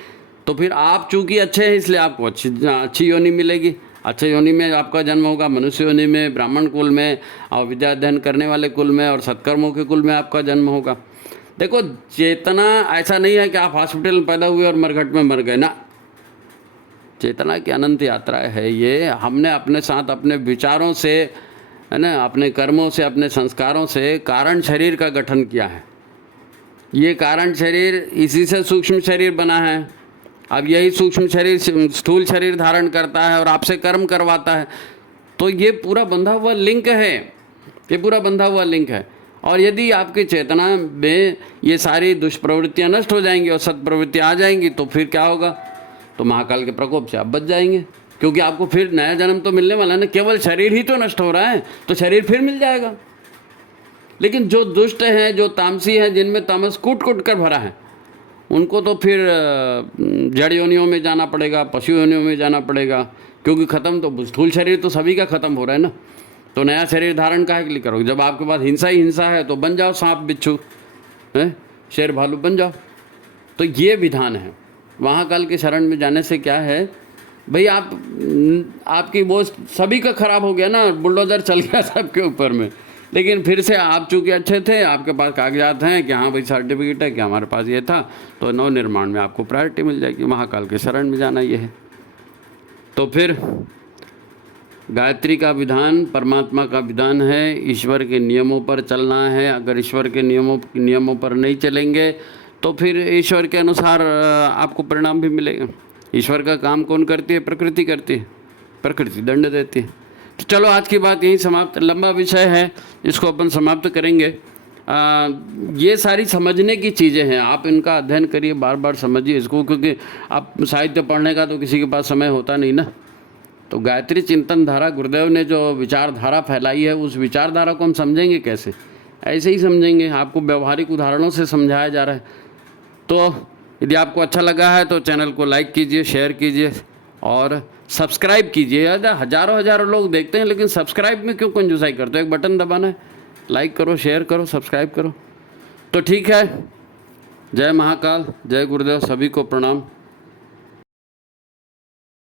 तो फिर आप चूंकि अच्छे हैं इसलिए आपको अच्छी योनि मिलेगी, अच्छे योनि में आपका जन्म होगा, मनुष्य योनि में, ब्राह्मण कुल में, और विद्या अध्ययन करने वाले कुल में, और सत्कर्मों के कुल में आपका जन्म होगा। देखो, चेतना ऐसा नहीं है कि आप हॉस्पिटल में पैदा हुए और मरघट में मर गए ना। चेतना की अनंत यात्रा है ये। हमने अपने साथ अपने विचारों से, है ना, अपने कर्मों से, अपने संस्कारों से कारण शरीर का गठन किया है। ये कारण शरीर इसी से सूक्ष्म शरीर बना है। अब यही सूक्ष्म शरीर स्थूल शरीर धारण करता है और आपसे कर्म करवाता है। तो ये पूरा बंधा हुआ लिंक है, ये पूरा बंधा हुआ लिंक है। और यदि आपकी चेतना में ये सारी दुष्प्रवृत्तियाँ नष्ट हो जाएंगी और सत्प्रवृत्तियाँ आ जाएंगी, तो फिर क्या होगा? तो महाकाल के प्रकोप से आप बच जाएंगे, क्योंकि आपको फिर नया जन्म तो मिलने वाला है ना। केवल शरीर ही तो नष्ट हो रहा है, तो शरीर फिर मिल जाएगा। लेकिन जो दुष्ट हैं, जो तामसी हैं, जिनमें तामस कूट कूट कर भरा है, उनको तो फिर जड़ योनियों में जाना पड़ेगा, पशु योनियों में जाना पड़ेगा, क्योंकि ख़त्म तो स्थूल शरीर तो सभी का ख़त्म हो रहा है ना। तो नया शरीर धारण काहे के लिए करोगे? जब आपके पास हिंसा ही हिंसा है तो बन जाओ सांप बिच्छू, है, शेर भालू बन जाओ। तो ये विधान है। महाकाल के शरण में जाने से क्या है भाई, आपकी वो सभी का खराब हो गया ना, बुलडोजर चल गया सबके ऊपर में। लेकिन फिर से आप चूँकि अच्छे थे, आपके पास कागजात हैं कि हाँ भाई सर्टिफिकेट है कि हमारे पास ये था, तो नव निर्माण में आपको प्रायोरिटी मिल जाएगी। महाकाल के शरण में जाना ये है। तो फिर गायत्री का विधान परमात्मा का विधान है, ईश्वर के नियमों पर चलना है। अगर ईश्वर के नियमों पर नहीं चलेंगे तो फिर ईश्वर के अनुसार आपको परिणाम भी मिलेगा। ईश्वर का काम कौन करती है? प्रकृति करती है, प्रकृति दंड देती है। तो चलो आज की बात यहीं समाप्त, लंबा विषय है, इसको अपन समाप्त करेंगे। ये सारी समझने की चीज़ें हैं, आप इनका अध्ययन करिए, बार बार समझिए इसको, क्योंकि आप साहित्य पढ़ने का तो किसी के पास समय होता नहीं ना। तो गायत्री चिंतन धारा, गुरुदेव ने जो विचारधारा फैलाई है, उस विचारधारा को हम समझेंगे कैसे? ऐसे ही समझेंगे, आपको व्यवहारिक उदाहरणों से समझाया जा रहा है। तो यदि आपको अच्छा लगा है तो चैनल को लाइक कीजिए, शेयर कीजिए और सब्सक्राइब कीजिए। हज़ारों लोग देखते हैं, लेकिन सब्सक्राइब में क्यों कंजूसाई करते हो? एक बटन दबाना है, लाइक करो, शेयर करो, सब्सक्राइब करो। तो ठीक है, जय महाकाल, जय गुरुदेव, सभी को प्रणाम।